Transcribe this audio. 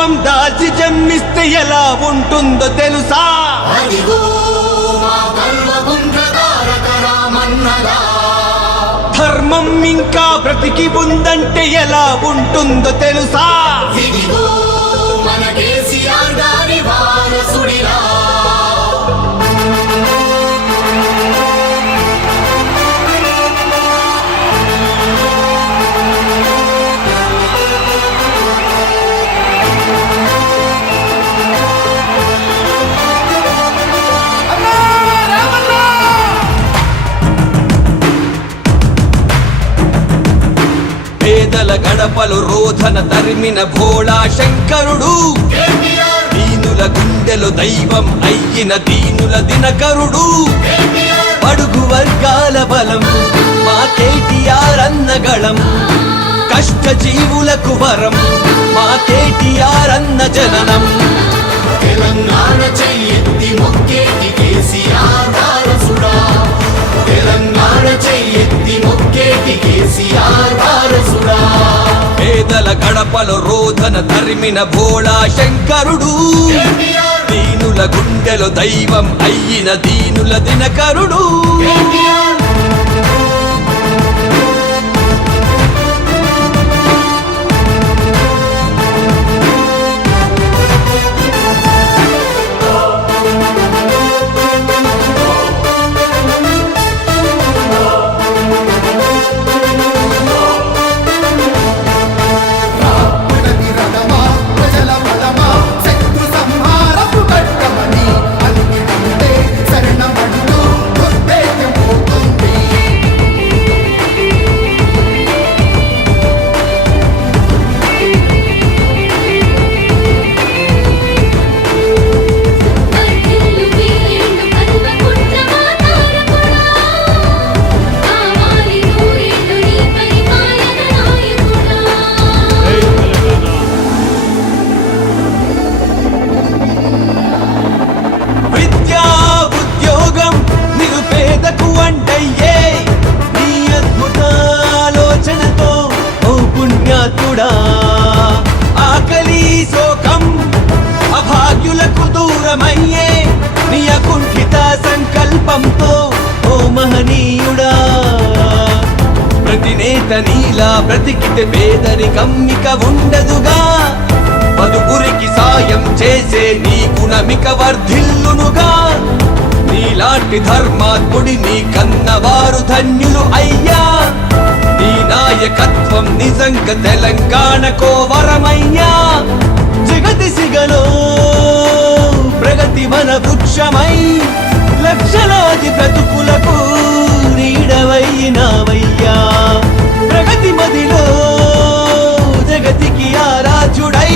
రూపం దాల్చి జన్మిస్తే ఎలా ఉంటుందో తెలుసా? ధర్మం ఇంకా బ్రతికి ఉందంటే ఎలా ఉంటుందో తెలుసా? పేదల గడపలు రోధన తరిమిన భోళా శంకరుడు, దీనుల గుండెలు దైవం అయ్యిన దీనుల దినకరుడు, అడుగు వర్గాల బలం మా కేటీఆర్ అన్నగళం, కష్ట జీవులకు వరం మా కేటీఆర్ అన్న జననం. తెలంగాణ చెయ్యెత్తి మొక్కేటి కేసీఆర్ వారసుడా, తెలంగాణ చెయ్యెత్తి మొక్కేటి కేసీఆర్ వారసుడా. పేదల గడపలు రోధన తరిమిన భోళా శంకరుడు, దీనుల గుండెలు దైవం అయ్యిన దీనుల దినకరుడు. ఆకలి శోకం అభాగ్యులకు దూరమయ్యే నీ అకుంఠిత సంకల్పంతో ఓ మహనీయుడా, ప్రతి నేత నీలా బ్రతికితే పేదరికం ఇక ఉండదుగా, పదుగురికి సాయం చేసే నీ గుణమిక వర్ధిల్లునుగా. నీలాంటి ధర్మాత్ముడి నీ కన్నవారు ధన్యులు అయ్యా, నీ నాయకత్వం నిజంగా తెలంగాణకో వరమయ్యా. జగతి సిగలో ప్రగతి మన వృక్షమై లక్షలాది బ్రతుకులకు నీడవైనావయ్యా. ప్రగతి మదిలో జగతికి ఆరాధ్యుడై